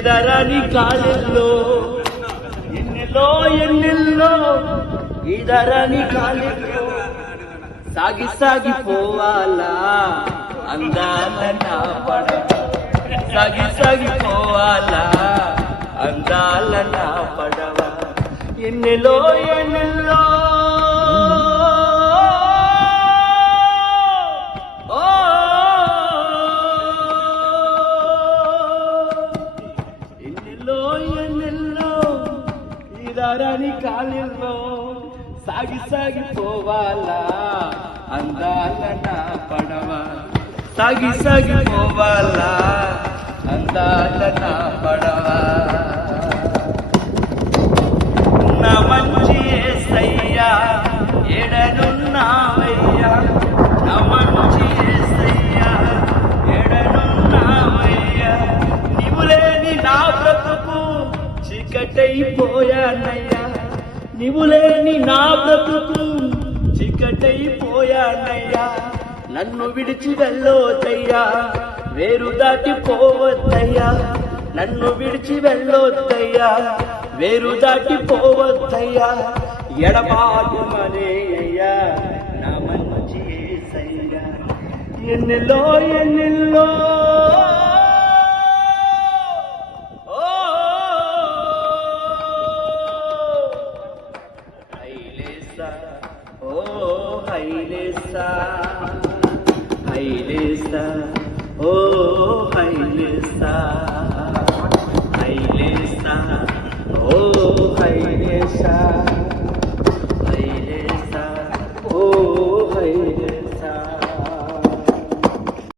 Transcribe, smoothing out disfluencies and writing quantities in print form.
ಇದರನಿ ಕಾಲೆಲ್ಲೋ ಎನ್ನೆಲ್ಲೋ ಎನ್ನೆಲ್ಲೋ ಇದರನಿ కాలెల్లో సాగి సాగిపోవాలా అందాల నా పడవ సాగి సాగిపోవాలా అందాల నా పడవ ఎన్నెలో ఎన్నెల్లో ఎన్నెల్లో ఇదారని కాలెల్లో సాగి సాగిపోవాలా అందాల నా పడవ సాగి సాగిపోవాలా అందాల నా పడవ నా మంచి యేసయ్యా ఎడనున్నావయ్యా నా మంచి యేసయ్యా ఎడనున్నావయ్యా నీవు లేని నా బ్రతుకు చీకటైపోయానయ్యా నీవు లేని నా బ్రతుకు చీకటైపోయానయ్యా నన్ను విడిచి వెళ్ళొద్దయ్యా వేరు దాటిపోవద్దయ్యా నన్ను విడిచి వెళ్ళొద్దయ్యా వేరు దాటిపోవద్దయ్యా ఎడబాటుమనే అయ్యా నా మంచి యేసయ్యా ఎన్నెల్లో ఎన్నెల్లో హైలేసా హైలేసా ఓ హైలేసా హైలేసా ఓ హైలేసా